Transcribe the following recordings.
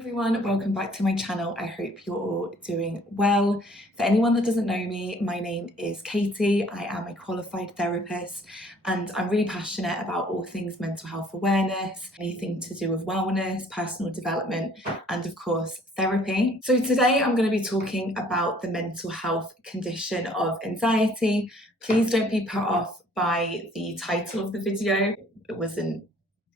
Everyone, welcome back to my channel. I hope you're all doing well. For anyone that doesn't know me, my name is Katie. I am a qualified therapist and I'm really passionate about all things mental health awareness, anything to do with wellness, personal development, and of course, therapy. So today I'm going to be talking about the mental health condition of anxiety. Please don't be put off by the title of the video. It wasn't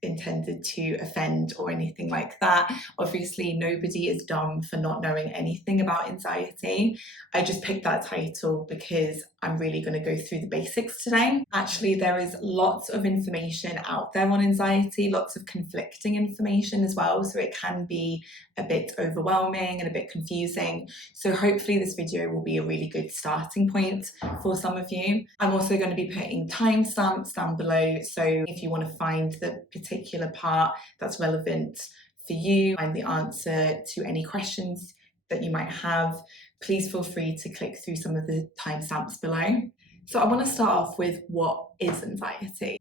intended to offend or anything like that. Obviously, nobody is dumb for not knowing anything about anxiety. I just picked that title because I'm really going to go through the basics today. Actually, there is lots of information out there on anxiety, lots of conflicting information as well, so it can be a bit overwhelming and a bit confusing. So hopefully this video will be a really good starting point for some of you. I'm also going to be putting timestamps down below, so if you want to find the particular part that's relevant for you, find the answer to any questions that you might have, please feel free to click through some of the timestamps below. So I want to start off with what is anxiety.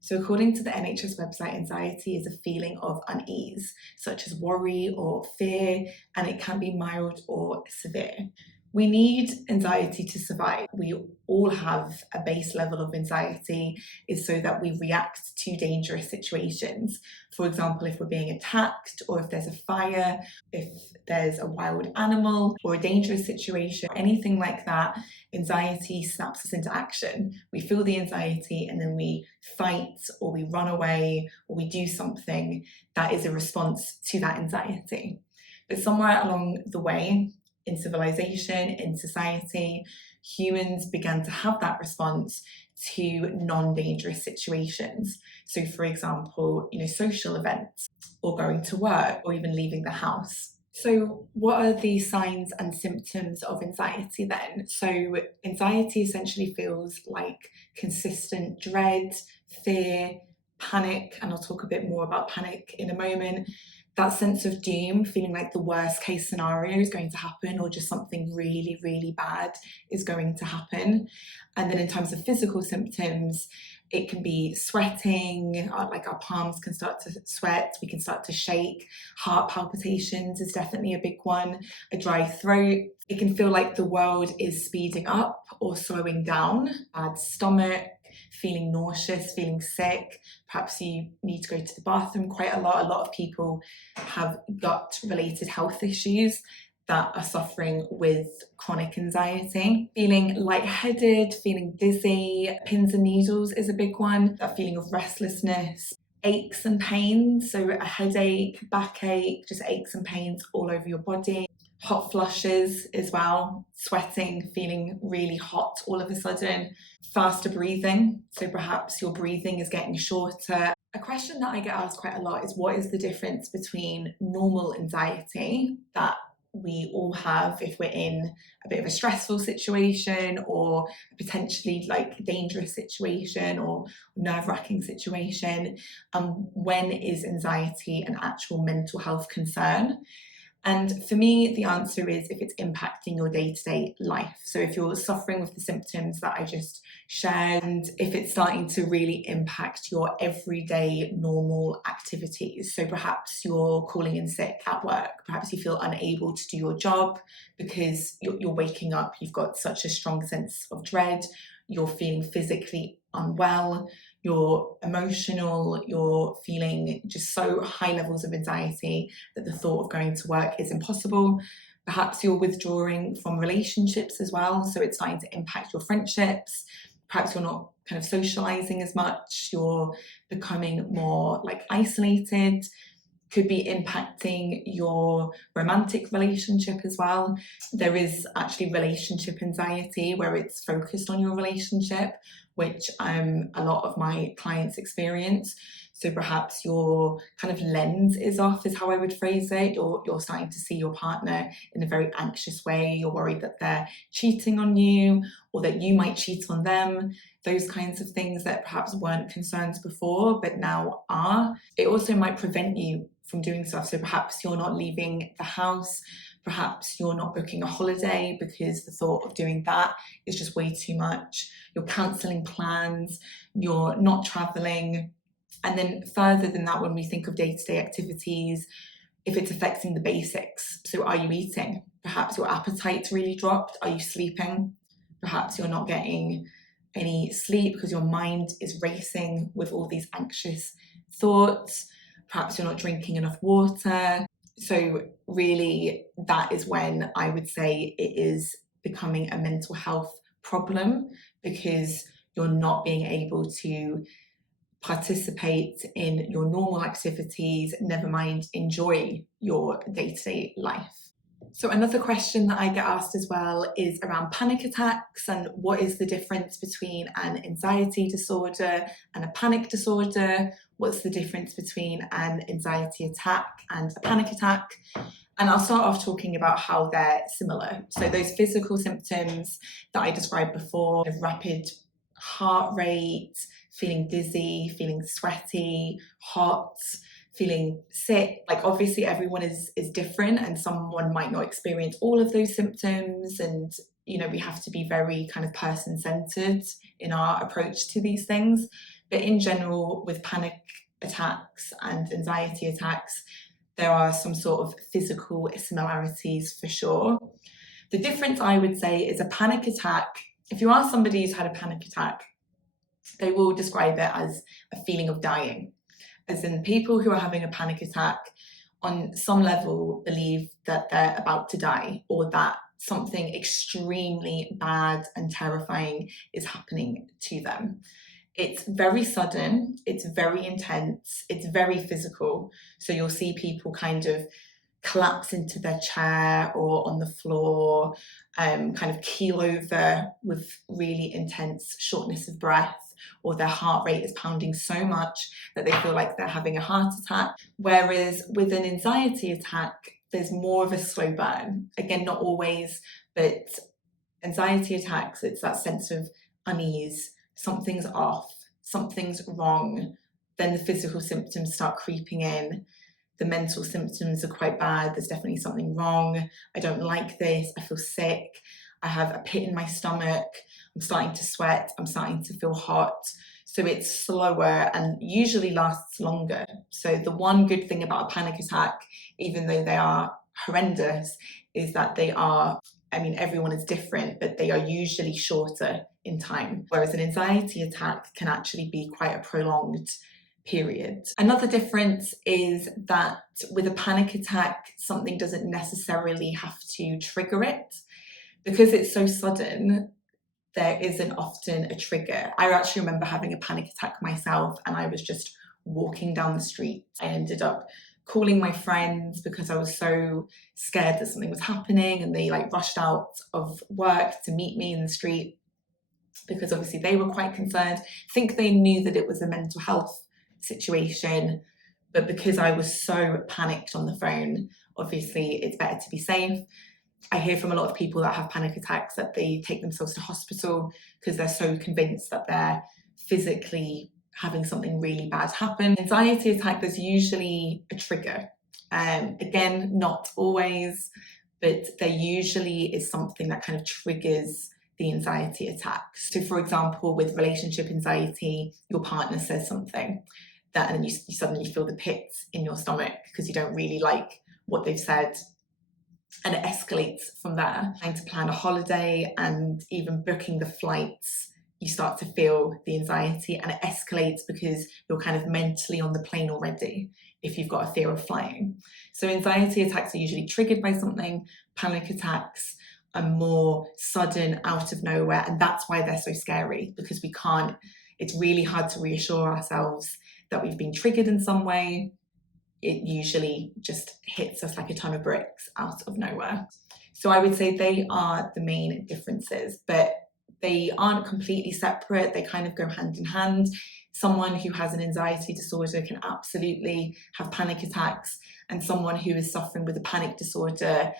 So according to the NHS website, anxiety is a feeling of unease, such as worry or fear, and it can be mild or severe. We need anxiety to survive. We all have a base level of anxiety, is so that we react to dangerous situations. For example, if we're being attacked, or if there's a fire, if there's a wild animal or a dangerous situation, anything like that, anxiety snaps us into action. We feel the anxiety and then we fight or we run away or we do something that is a response to that anxiety. But somewhere along the way, in civilization, in society, humans began to have that response to non-dangerous situations. So for example, social events, or going to work, or even leaving the house. So what are the signs and symptoms of anxiety then? So anxiety essentially feels like consistent dread, fear, panic, and I'll talk a bit more about panic in a moment. That sense of doom, feeling like the worst case scenario is going to happen, or just something really, really bad is going to happen. And then in terms of physical symptoms, it can be sweating, like our palms can start to sweat, we can start to shake, heart palpitations is definitely a big one, a dry throat. It can feel like the world is speeding up or slowing down, bad stomach, feeling nauseous, feeling sick, perhaps you need to go to the bathroom quite a lot. A lot of people have gut-related health issues that are suffering with chronic anxiety. Feeling lightheaded, feeling dizzy, pins and needles is a big one, that feeling of restlessness. Aches and pains, so a headache, backache, just aches and pains all over your body. Hot flushes as well, sweating, feeling really hot all of a sudden. Faster breathing, so perhaps your breathing is getting shorter. A question that I get asked quite a lot is, what is the difference between normal anxiety that we all have if we're in a bit of a stressful situation or a potentially dangerous situation or nerve-wracking situation, and when is anxiety an actual mental health concern? And for me, the answer is if it's impacting your day-to-day life. So if you're suffering with the symptoms that I just shared, and if it's starting to really impact your everyday normal activities. So perhaps you're calling in sick at work, perhaps you feel unable to do your job because you're waking up, you've got such a strong sense of dread, you're feeling physically unwell, you're emotional, you're feeling just so high levels of anxiety that the thought of going to work is impossible. Perhaps you're withdrawing from relationships as well, so it's starting to impact your friendships. Perhaps you're not kind of socializing as much, you're becoming more isolated. Could be impacting your romantic relationship as well. There is actually relationship anxiety where it's focused on your relationship, which a lot of my clients experience. So perhaps your kind of lens is off, is how I would phrase it. You're starting to see your partner in a very anxious way. You're worried that they're cheating on you or that you might cheat on them. Those kinds of things that perhaps weren't concerns before but now are. It also might prevent you from doing stuff. So perhaps you're not leaving the house, perhaps you're not booking a holiday because the thought of doing that is just way too much. You're cancelling plans, you're not traveling. And then further than that, when we think of day-to-day activities, if it's affecting the basics. So are you eating? Perhaps your appetite's really dropped. Are you sleeping? Perhaps you're not getting any sleep because your mind is racing with all these anxious thoughts. Perhaps you're not drinking enough water. So really, that is when I would say it is becoming a mental health problem, because you're not being able to participate in your normal activities, never mind enjoy your day-to-day life. So another question that I get asked as well is around panic attacks, and what is the difference between an anxiety disorder and a panic disorder? What's the difference between an anxiety attack and a panic attack? And I'll start off talking about how they're similar. So those physical symptoms that I described before, rapid heart rate, feeling dizzy, feeling sweaty, hot, feeling sick. Like obviously everyone is different, and someone might not experience all of those symptoms, and we have to be very kind of person-centered in our approach to these things. But in general, with panic attacks and anxiety attacks, there are some sort of physical similarities for sure. The difference, I would say, is a panic attack. If you ask somebody who's had a panic attack, they will describe it as a feeling of dying. As in, people who are having a panic attack on some level believe that they're about to die, or that something extremely bad and terrifying is happening to them. It's very sudden, it's very intense, it's very physical. So you'll see people kind of collapse into their chair or on the floor, kind of keel over with really intense shortness of breath, or their heart rate is pounding so much that they feel like they're having a heart attack. Whereas with an anxiety attack, there's more of a slow burn. Again, not always, but anxiety attacks, it's that sense of unease, something's off, something's wrong. Then the physical symptoms start creeping in. The mental symptoms are quite bad. There's definitely something wrong. I don't like this. I feel sick. I have a pit in my stomach. I'm starting to sweat. I'm starting to feel hot. So it's slower and usually lasts longer. So the one good thing about a panic attack, even though they are horrendous, is that they are, everyone is different, but they are usually shorter in time. Whereas an anxiety attack can actually be quite a prolonged period. Another difference is that with a panic attack, something doesn't necessarily have to trigger it. Because it's so sudden, there isn't often a trigger. I actually remember having a panic attack myself, and I was just walking down the street. I ended up calling my friends because I was so scared that something was happening, and they rushed out of work to meet me in the street because obviously they were quite concerned. I think they knew that it was a mental health situation, but because I was so panicked on the phone, obviously it's better to be safe. I hear from a lot of people that have panic attacks that they take themselves to hospital because they're so convinced that they're physically having something really bad happen. Anxiety attack, there's usually a trigger. Again, not always, but there usually is something that kind of triggers the anxiety attack. So for example, with relationship anxiety, your partner says something that, and then you suddenly feel the pits in your stomach because you don't really like what they've said. And it escalates from there. Trying to plan a holiday and even booking the flights, you start to feel the anxiety, and it escalates because you're kind of mentally on the plane already if you've got a fear of flying. So anxiety attacks are usually triggered by something. Panic attacks are more sudden, out of nowhere, and that's why they're so scary, because it's really hard to reassure ourselves that we've been triggered in some way. It usually just hits us like a ton of bricks out of nowhere. So I would say they are the main differences, but they aren't completely separate. They kind of go hand in hand. Someone who has an anxiety disorder can absolutely have panic attacks, and someone who is suffering with a panic disorder,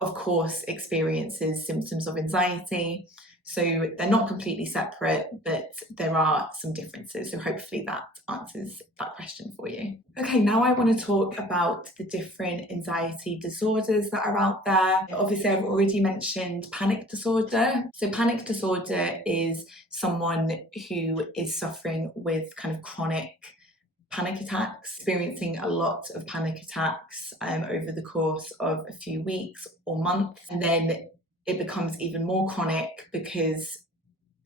of course, experiences symptoms of anxiety. So they're not completely separate, but there are some differences. So hopefully that answers that question for you. Okay, now I want to talk about the different anxiety disorders that are out there. Obviously, I've already mentioned panic disorder. So panic disorder is someone who is suffering with kind of chronic panic attacks, experiencing a lot of panic attacks over the course of a few weeks or months. And then it becomes even more chronic because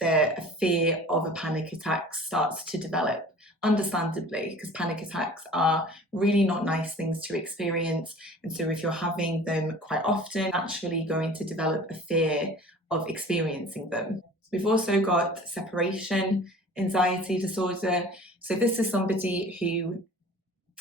the fear of a panic attack starts to develop, understandably, because panic attacks are really not nice things to experience. And so if you're having them quite often, naturally going to develop a fear of experiencing them. We've also got separation anxiety disorder. So this is somebody who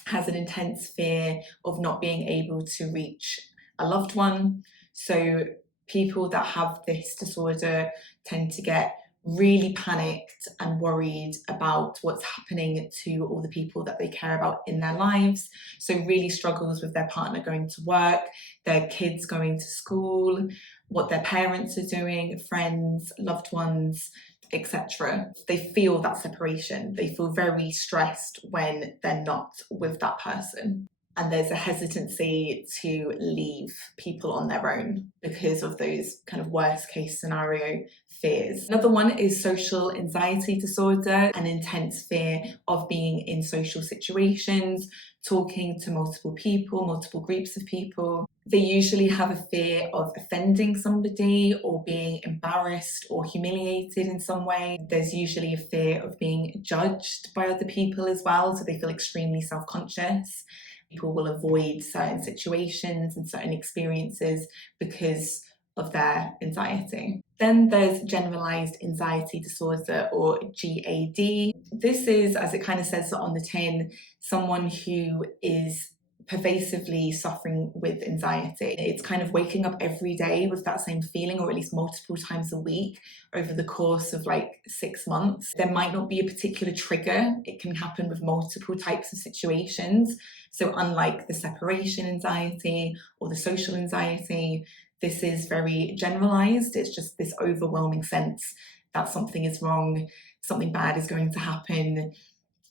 has an intense fear of not being able to reach a loved one. So people that have this disorder tend to get really panicked and worried about what's happening to all the people that they care about in their lives. So really struggles with their partner going to work, their kids going to school, what their parents are doing, friends, loved ones, etc. They feel that separation. They feel very stressed when they're not with that person. And there's a hesitancy to leave people on their own because of those kind of worst case scenario fears. Another one is social anxiety disorder, an intense fear of being in social situations, talking to multiple people, multiple groups of people. They usually have a fear of offending somebody or being embarrassed or humiliated in some way. There's usually a fear of being judged by other people as well, so they feel extremely self-conscious. People will avoid certain situations and certain experiences because of their anxiety. Then there's generalized anxiety disorder, or GAD. This is, as it kind of says on the tin, someone who is pervasively suffering with anxiety. It's kind of waking up every day with that same feeling, or at least multiple times a week over the course of like 6 months. There might not be a particular trigger. It can happen with multiple types of situations. So unlike the separation anxiety or the social anxiety, this is very generalized. It's just this overwhelming sense that something is wrong, something bad is going to happen,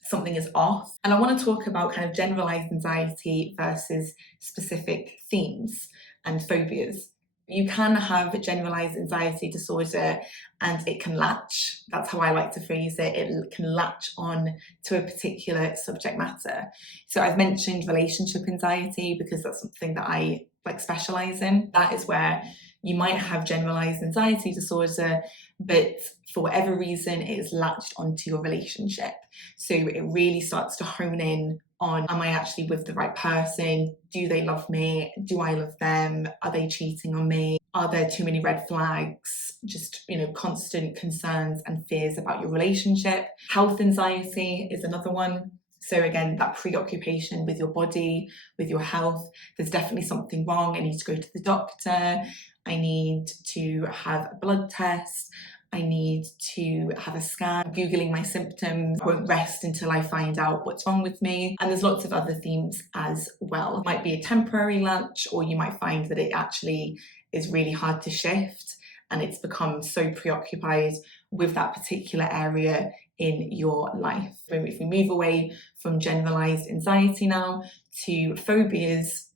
something is off. And I want to talk about kind of generalized anxiety versus specific themes and phobias. You can have generalized anxiety disorder and it can latch. That's how I like to phrase it. It can latch on to a particular subject matter. So I've mentioned relationship anxiety because that's something that I specialize in. That is where you might have generalized anxiety disorder, but for whatever reason, it is latched onto your relationship. So it really starts to hone in on, am I actually with the right person? Do they love me? Do I love them? Are they cheating on me? Are there too many red flags? Just, constant concerns and fears about your relationship. Health anxiety is another one. So again, that preoccupation with your body, with your health. There's definitely something wrong. I need to go to the doctor. I need to have a blood test. I need to have a scan. Googling my symptoms. I won't rest until I find out what's wrong with me. And there's lots of other themes as well. It might be a temporary latch, or you might find that it actually is really hard to shift and it's become so preoccupied with that particular area in your life. If we move away from generalized anxiety now to phobias,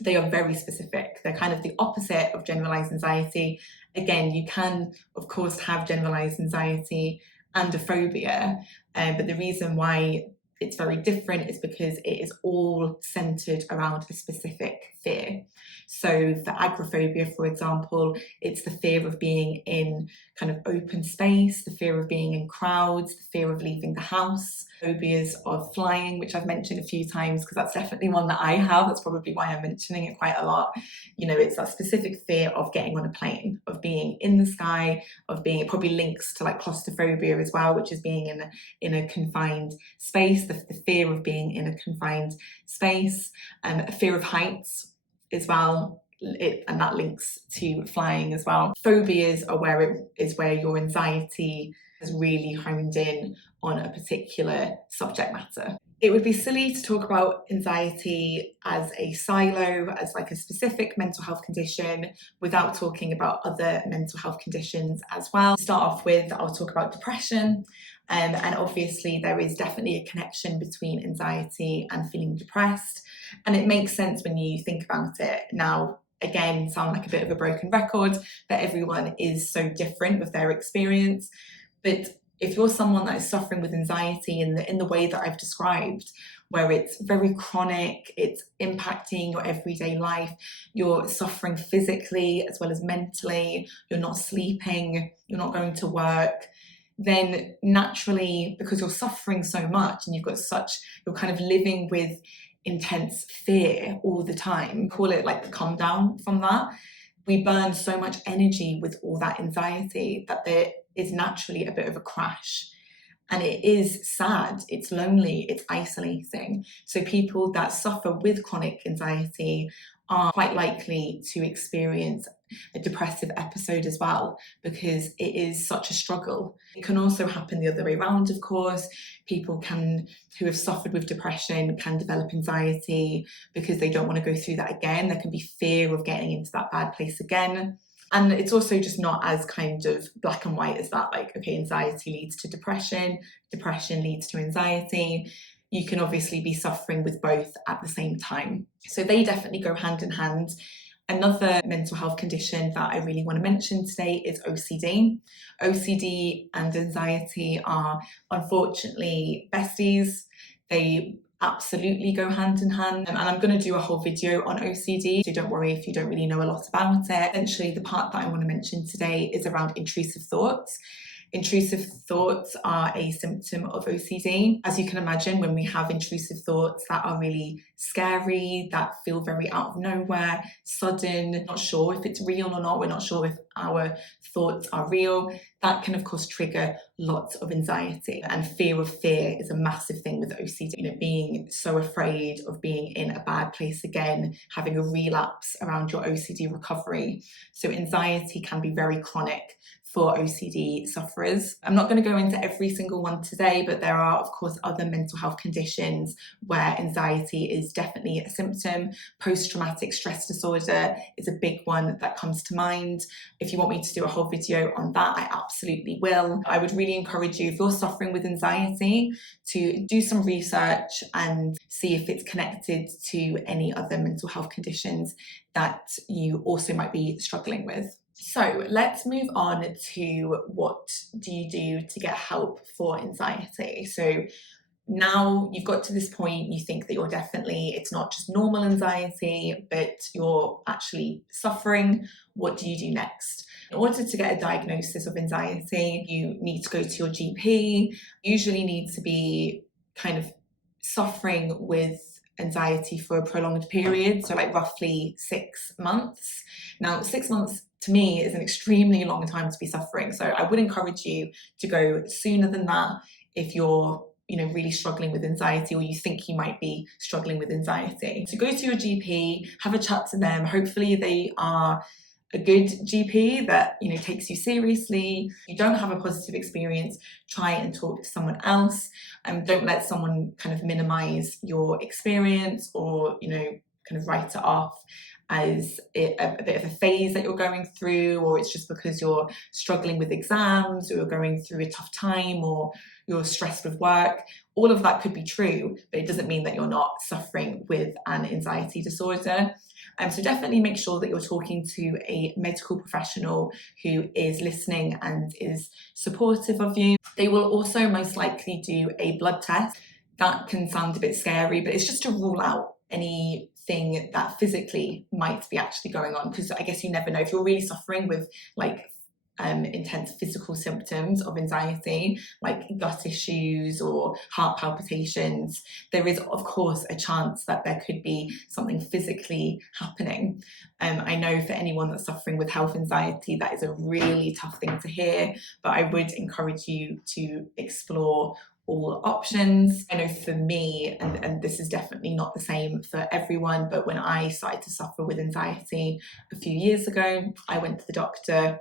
they are very specific. They're kind of the opposite of generalized anxiety. Again, you can, of course, have generalized anxiety and a phobia, but the reason why it's very different is because it is all centered around a specific fear. So for agoraphobia, for example, it's the fear of being in kind of open space, the fear of being in crowds, the fear of leaving the house. Phobias of flying, which I've mentioned a few times because that's definitely one that I have. That's probably why I'm mentioning it quite a lot. It's that specific fear of getting on a plane, of being in the sky, of being, it probably links to like claustrophobia as well, which is being in a confined space, the fear of being in a confined space, and a fear of heights as well. And that links to flying as well. Phobias are where your anxiety has really honed in on a particular subject matter. It would be silly to talk about anxiety as a silo, as like a specific mental health condition, without talking about other mental health conditions as well. To start off with, I'll talk about depression. And obviously there is definitely a connection between anxiety and feeling depressed. And it makes sense when you think about it. Now, again, sound like a bit of a broken record, that everyone is so different with their experience. But If you're someone that is suffering with anxiety in the way that I've described, where it's very chronic, it's impacting your everyday life, you're suffering physically as well as mentally, you're not sleeping, you're not going to work, then naturally, because you're suffering so much and you're kind of living with intense fear all the time, call it like the come down from that. We burn so much energy with all that anxiety that there is naturally a bit of a crash. And it is sad, it's lonely, it's isolating. So people that suffer with chronic anxiety are quite likely to experience a depressive episode as well, because it is such a struggle. It can also happen the other way around, of course. People who have suffered with depression can develop anxiety because they don't want to go through that again. There can be fear of getting into that bad place again. And it's also just not as kind of black and white as that, like, okay, anxiety leads to depression, depression leads to anxiety. You can obviously be suffering with both at the same time. So they definitely go hand in hand. Another mental health condition that I really want to mention today is OCD. OCD and anxiety are unfortunately besties. They absolutely go hand in hand, and I'm going to do a whole video on OCD, so don't worry if you don't really know a lot about it. Essentially, the part that I want to mention today is around intrusive thoughts. Intrusive thoughts are a symptom of OCD. As you can imagine, when we have intrusive thoughts that are really scary, that feel very out of nowhere, sudden, not sure if it's real or not, we're not sure if our thoughts are real, that can of course trigger lots of anxiety. And fear of fear is a massive thing with OCD. Being so afraid of being in a bad place again, having a relapse around your OCD recovery. So anxiety can be very chronic for OCD sufferers. I'm not going to go into every single one today, but there are, of course, other mental health conditions where anxiety is definitely a symptom. Post-traumatic stress disorder is a big one that comes to mind. If you want me to do a whole video on that, I absolutely will. I would really encourage you, if you're suffering with anxiety, to do some research and see if it's connected to any other mental health conditions that you also might be struggling with. So let's move on to what do you do to get help for anxiety. So now you've got to this point, you think that it's not just normal anxiety, but you're actually suffering. What do you do next? In order to get a diagnosis of anxiety, you need to go to your GP, usually need to be kind of suffering with anxiety for a prolonged period, so like roughly 6 months. Now, 6 months to me is an extremely long time to be suffering, so I would encourage you to go sooner than that if you're really struggling with anxiety, or you think you might be struggling with anxiety. So go to your GP, have a chat to them. Hopefully they are a good GP that takes you seriously. If you don't have a positive experience, try and talk to someone else, and don't let someone kind of minimize your experience or kind of write it off as a bit of a phase that you're going through, or it's just because you're struggling with exams, or you're going through a tough time, or you're stressed with work. All of that could be true, but it doesn't mean that you're not suffering with an anxiety disorder. So definitely make sure that you're talking to a medical professional who is listening and is supportive of you. They will also most likely do a blood test. That can sound a bit scary, but it's just to rule out anything that physically might be actually going on, because I guess you never know. If you're really suffering with intense physical symptoms of anxiety, like gut issues or heart palpitations, there is of course a chance that there could be something physically happening. I know for anyone that's suffering with health anxiety, that is a really tough thing to hear, but I would encourage you to explore all options. I know for me, and this is definitely not the same for everyone, but when I started to suffer with anxiety a few years ago, I went to the doctor.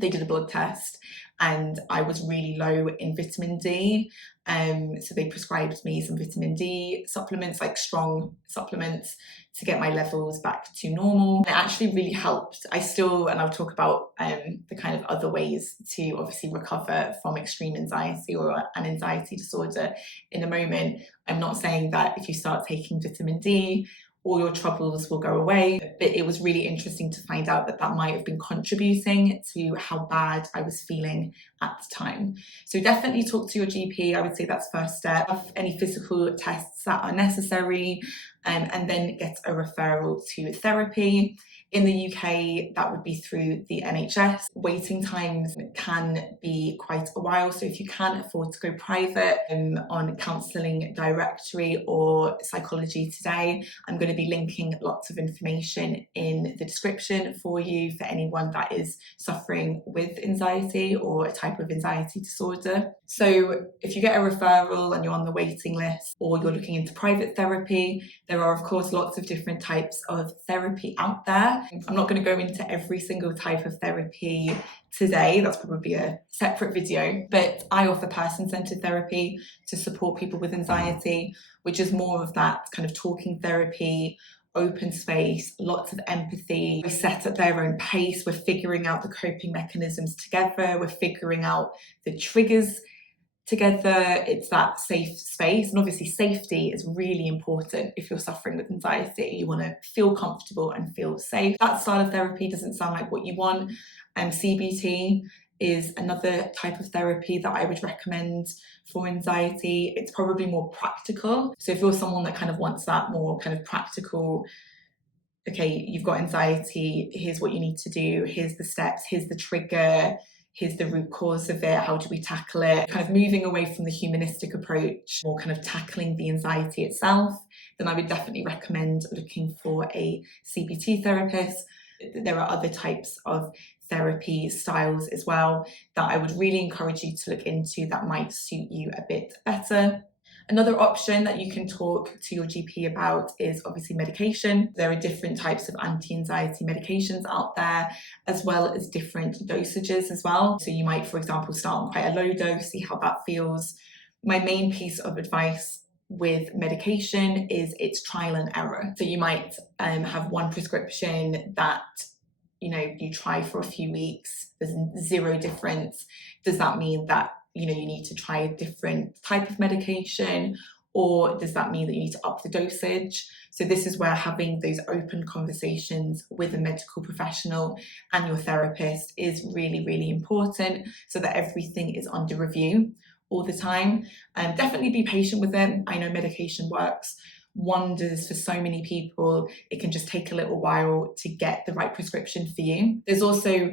They did a blood test and I was really low in vitamin D. So they prescribed me some vitamin D supplements, like strong supplements, to get my levels back to normal. It actually really helped. And I'll talk about the kind of other ways to obviously recover from extreme anxiety or an anxiety disorder in a moment. I'm not saying that if you start taking vitamin D all your troubles will go away. But it was really interesting to find out that that might have been contributing to how bad I was feeling at the time. So definitely talk to your GP. I would say that's first step. Have any physical tests that are necessary, and then get a referral to therapy. In the UK, that would be through the NHS. Waiting times can be quite a while, so if you can't afford to go private, on Counselling Directory or Psychology Today, I'm going to be linking lots of information in the description for you for anyone that is suffering with anxiety or a type of anxiety disorder. So if you get a referral and you're on the waiting list, or you're looking into private therapy, there are of course lots of different types of therapy out there. I'm not going to go into every single type of therapy today, that's probably a separate video, but I offer person-centered therapy to support people with anxiety, which is more of that kind of talking therapy, open space, lots of empathy. We set at their own pace, we're figuring out the coping mechanisms together, we're figuring out the triggers together. It's that safe space, and obviously safety is really important. If you're suffering with anxiety, you want to feel comfortable and feel safe. That style of therapy doesn't sound like what you want. CBT is another type of therapy that I would recommend for anxiety. It's probably more practical. So if you're someone that kind of wants that more kind of practical, okay, you've got anxiety, here's what you need to do, here's the steps, here's the trigger, here's the root cause of it, how do we tackle it? Kind of moving away from the humanistic approach, or kind of tackling the anxiety itself, then I would definitely recommend looking for a CBT therapist. There are other types of therapy styles as well that I would really encourage you to look into that might suit you a bit better. Another option that you can talk to your GP about is obviously medication. There are different types of anti-anxiety medications out there, as well as different dosages as well. So you might, for example, start on quite a low dose, see how that feels. My main piece of advice with medication is it's trial and error. So you might have one prescription that you try for a few weeks, there's zero difference. Does that mean that you need to try a different type of medication, or does that mean that you need to up the dosage? So this is where having those open conversations with a medical professional and your therapist is really, really important, so that everything is under review all the time. Definitely be patient with them. I know medication works wonders for so many people. It can just take a little while to get the right prescription for you. There's also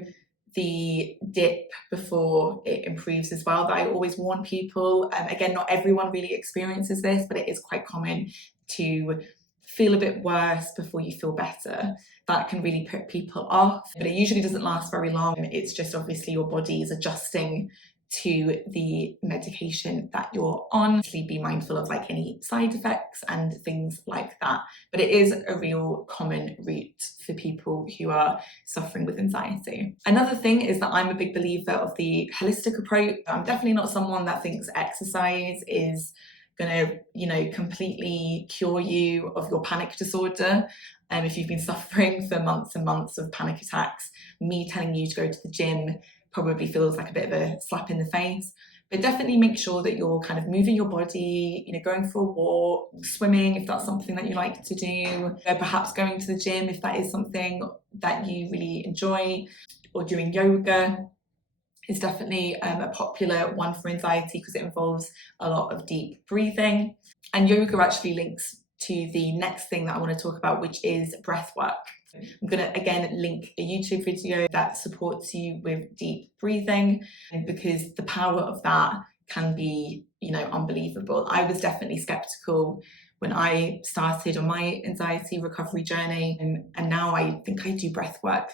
the dip before it improves as well that I always warn people. Again, not everyone really experiences this, but it is quite common to feel a bit worse before you feel better. That can really put people off, but it usually doesn't last very long. It's just obviously your body is adjusting to the medication that you're on. Be mindful of any side effects and things like that, but it is a real common route for people who are suffering with anxiety. Another thing is that I'm a big believer of the holistic approach. I'm definitely not someone that thinks exercise is going to completely cure you of your panic disorder. If you've been suffering for months and months of panic attacks, me telling you to go to the gym probably feels like a bit of a slap in the face. But definitely make sure that you're kind of moving your body, going for a walk, swimming if that's something that you like to do, perhaps going to the gym if that is something that you really enjoy, or doing yoga is definitely a popular one for anxiety because it involves a lot of deep breathing. And yoga actually links to the next thing that I want to talk about, which is breath work. I'm going to again link a YouTube video that supports you with deep breathing, because the power of that can be, unbelievable. I was definitely skeptical when I started on my anxiety recovery journey, and now I think I do breath work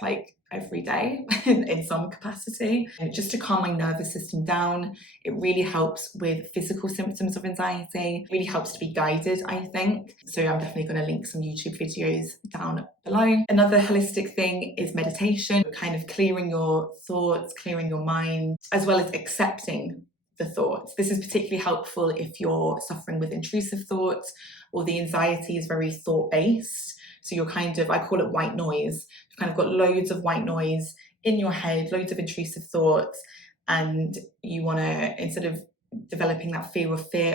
every day in some capacity, just to calm my nervous system down. It really helps with physical symptoms of anxiety. It really helps to be guided, I think. So I'm definitely going to link some YouTube videos down below. Another holistic thing is meditation, kind of clearing your thoughts, clearing your mind, as well as accepting the thoughts. This is particularly helpful if you're suffering with intrusive thoughts, or the anxiety is very thought-based. So you're I call it white noise. You've kind of got loads of white noise in your head, loads of intrusive thoughts, and you want to, instead of developing that fear,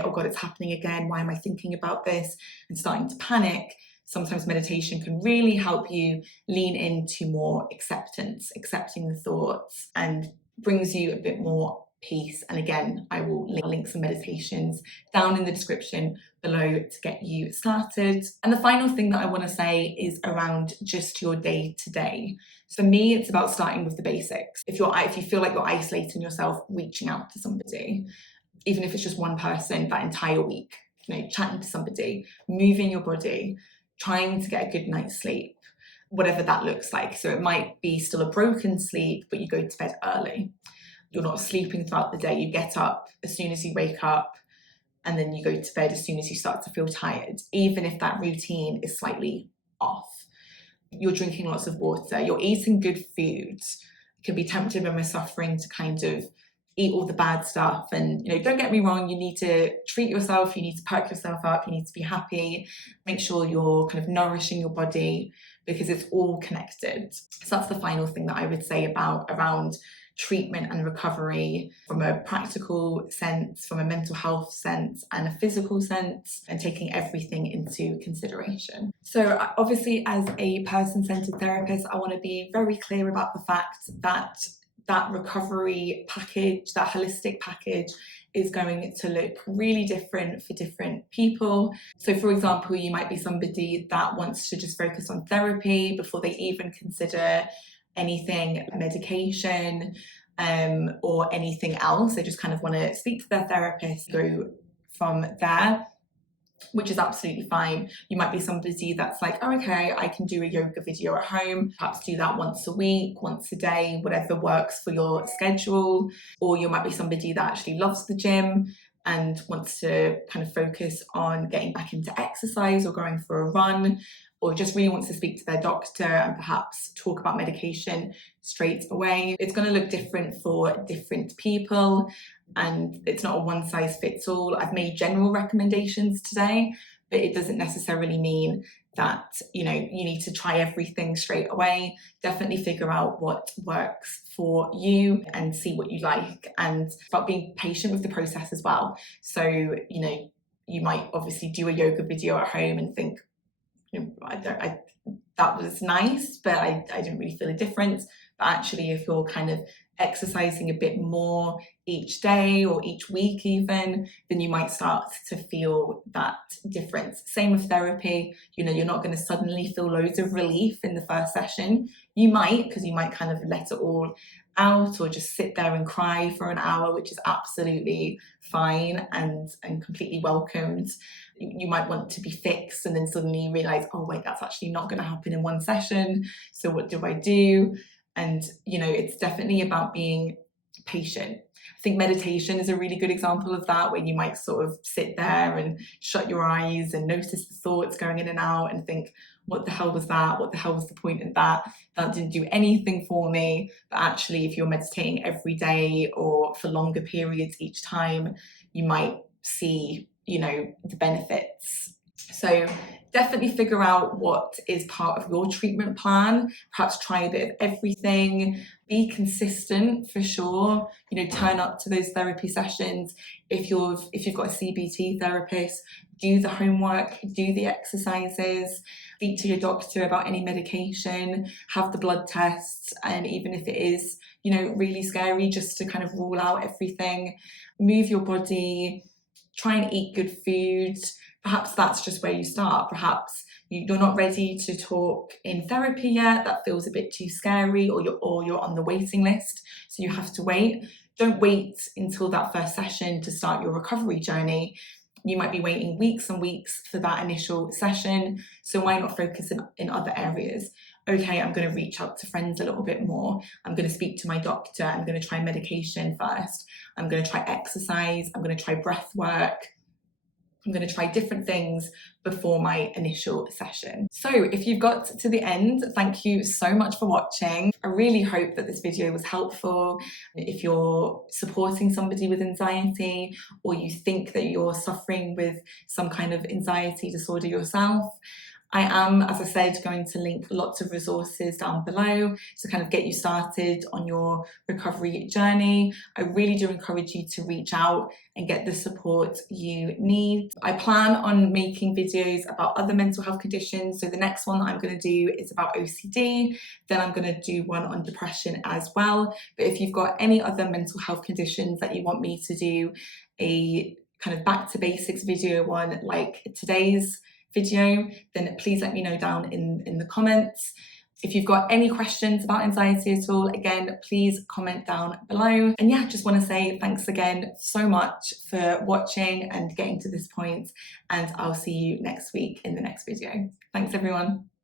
oh God, it's happening again, why am I thinking about this, and starting to panic, sometimes meditation can really help you lean into more acceptance, accepting the thoughts, and brings you a bit more peace. And again, I will link some meditations down in the description below to get you started. And the final thing that I want to say is around just your day to day. So for me, it's about starting with the basics. If you feel like you're isolating yourself, reaching out to somebody, even if it's just one person that entire week, chatting to somebody, moving your body, trying to get a good night's sleep, whatever that looks like. So it might be still a broken sleep, but you go to bed early. You're not sleeping throughout the day. You get up as soon as you wake up, and then you go to bed as soon as you start to feel tired, even if that routine is slightly off. You're drinking lots of water. You're eating good food. It can be tempted when we're suffering to kind of eat all the bad stuff. And, don't get me wrong, you need to treat yourself. You need to perk yourself up. You need to be happy. Make sure you're kind of nourishing your body, because it's all connected. So that's the final thing that I would say around treatment and recovery, from a practical sense, from a mental health sense, and a physical sense, and taking everything into consideration. So obviously, as a person-centered therapist, I want to be very clear about the fact that recovery package, that holistic package, is going to look really different for different people. So for example, you might be somebody that wants to just focus on therapy before they even consider anything medication or anything else. They just kind of want to speak to their therapist, go from there, which is absolutely fine. You might be somebody that's like, oh, okay, I can do a yoga video at home, perhaps do that once a week, once a day, whatever works for your schedule. Or you might be somebody that actually loves the gym and wants to kind of focus on getting back into exercise or going for a run, or just really wants to speak to their doctor and perhaps talk about medication straight away. It's going to look different for different people, and it's not a one size fits all. I've made general recommendations today, but it doesn't necessarily mean that you need to try everything straight away. Definitely figure out what works for you and see what you like, and about being patient with the process as well. So you might obviously do a yoga video at home and think, that was nice, but I didn't really feel a difference. But actually, if you're kind of exercising a bit more each day or each week even, then you might start to feel that difference. Same with therapy. You're not going to suddenly feel loads of relief in the first session. You might, because you might kind of let it all out, or just sit there and cry for an hour, which is absolutely fine and completely welcomed. You might want to be fixed, and then suddenly you realize, oh wait, that's actually not going to happen in one session. So what do I do? And it's definitely about being patient. I think meditation is a really good example of that, where you might sort of sit there and shut your eyes and notice the thoughts going in and out and think, what the hell was that? What the hell was the point of that? That didn't do anything for me. But actually, if you're meditating every day or for longer periods each time, you might see, the benefits. So definitely figure out what is part of your treatment plan. Perhaps try a bit of everything. Be consistent for sure. Turn up to those therapy sessions. If you've got a CBT therapist, do the homework, do the exercises, speak to your doctor about any medication, have the blood tests, and even if it is, really scary, just to kind of rule out everything. Move your body, try and eat good food. Perhaps that's just where you start. Perhaps you're not ready to talk in therapy yet. That feels a bit too scary, or you're on the waiting list, so you have to wait. Don't wait until that first session to start your recovery journey. You might be waiting weeks and weeks for that initial session. So why not focus in other areas? Okay, I'm going to reach out to friends a little bit more. I'm going to speak to my doctor. I'm going to try medication first. I'm going to try exercise. I'm going to try breath work. I'm going to try different things before my initial session. So if you've got to the end, thank you so much for watching. I really hope that this video was helpful. If you're supporting somebody with anxiety, or you think that you're suffering with some kind of anxiety disorder yourself, I am, as I said, going to link lots of resources down below to kind of get you started on your recovery journey. I really do encourage you to reach out and get the support you need. I plan on making videos about other mental health conditions. So the next one that I'm going to do is about OCD. Then I'm going to do one on depression as well. But if you've got any other mental health conditions that you want me to do a kind of back to basics video on, like today's video, then please let me know down in the comments. If you've got any questions about anxiety at all, again, please comment down below. And yeah, just want to say thanks again so much for watching and getting to this point, and I'll see you next week in the next video. Thanks everyone.